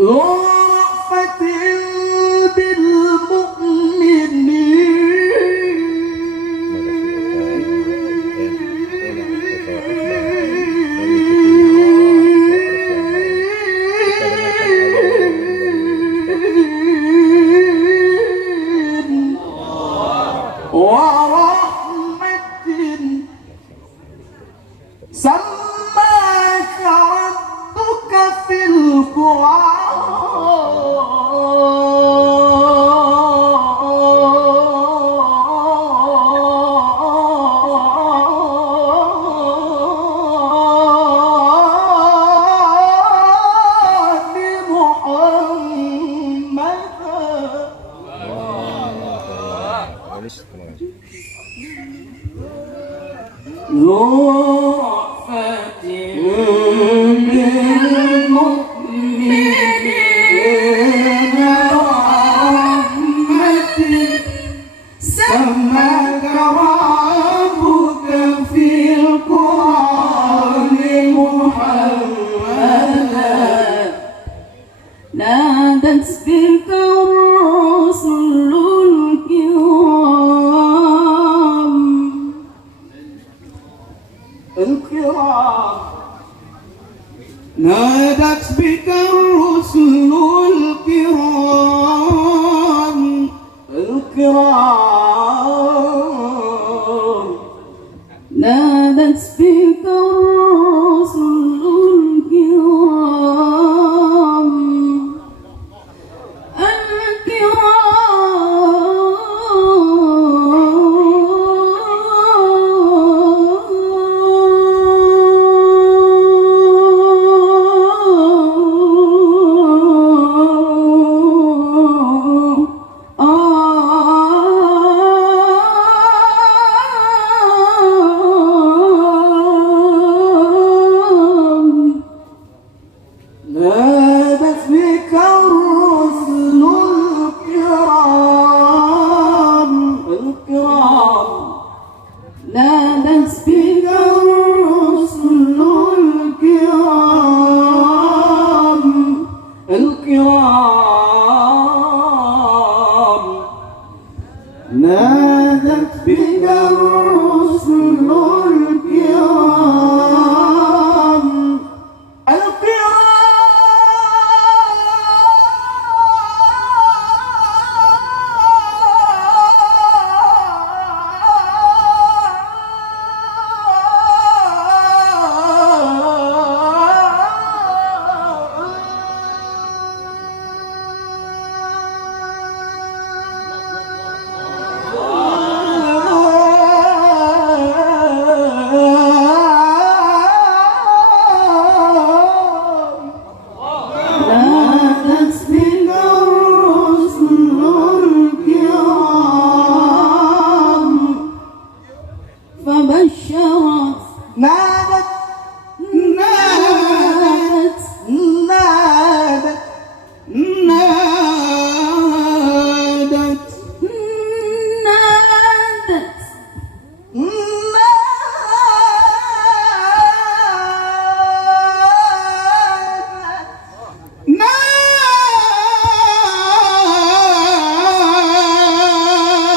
ذو رأفة بالمؤمنين ورحمة سماك ربك في ذو رأفة بالمؤمنين ورحمة سماك ربك في القرآن محمدا نادت بك الرسل الكرام نادت بك الرسل الكرام نادت بك الرسل الكرام نادت بك الرسل الكرام نادت بك الرسل الكرام نادت بك الرسل فبشرت نادت نادت نادت نادت نادت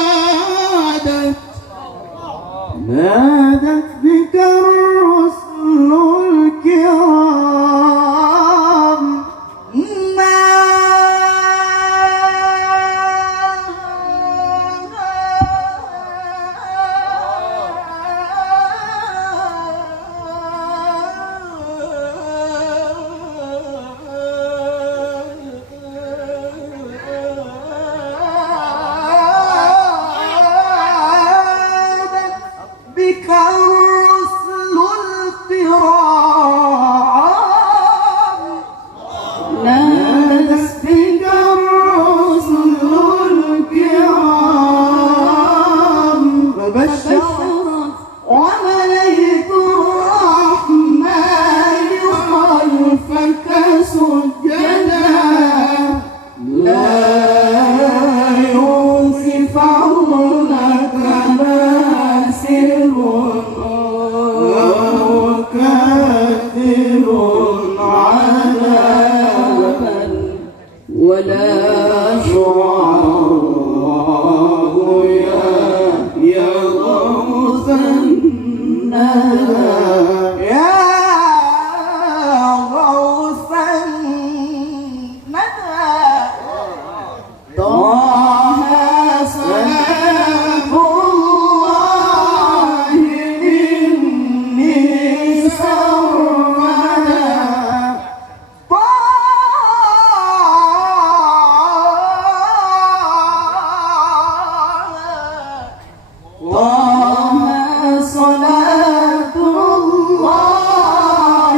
نادت بك الرسل الكرام بك الرسل الكرام نادت بك الرسل الكرام فبشرت وملائكة الرحمن خلفك سجدا لا ينصفونك باسر وكافر على ولا شعراء يا غوث الندى يا غوث الندى طه سلام الله مني سرمدا طه صلاة الله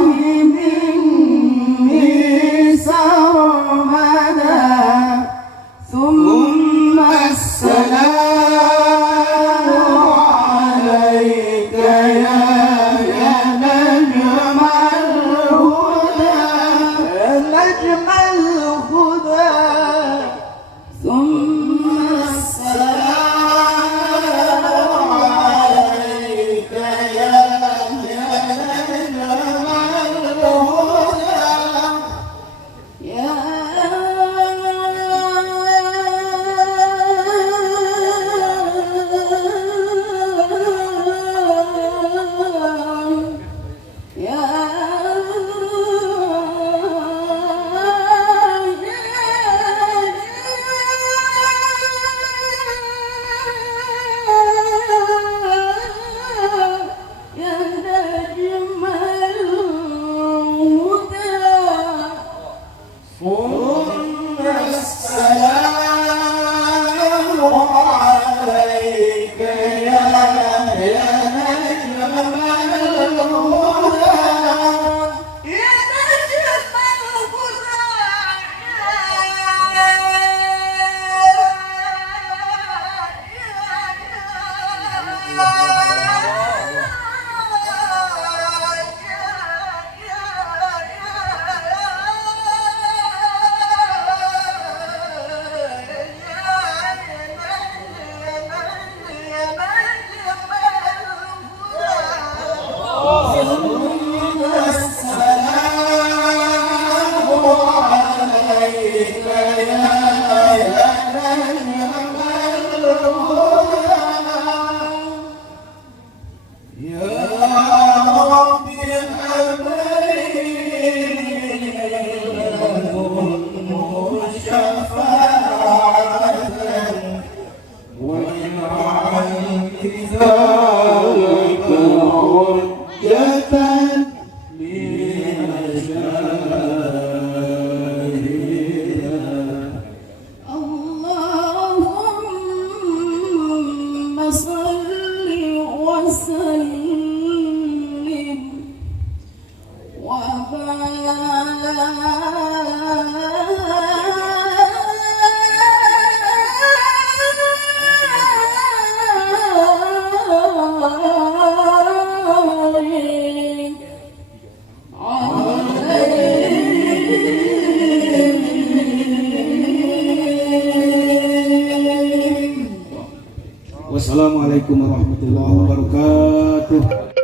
مني سرمدا ثم السلام عليك يا نجم الهدى يا نجم الهدى ثم السلام عليك يا نجم الهدى يا نجم الهدى ثم السلام عليك يا نجم الهدى يا نجم ذلك حجة لمشاهدها اللهم صل وسلم Wassalamualaikum warahmatullahi wabarakatuh.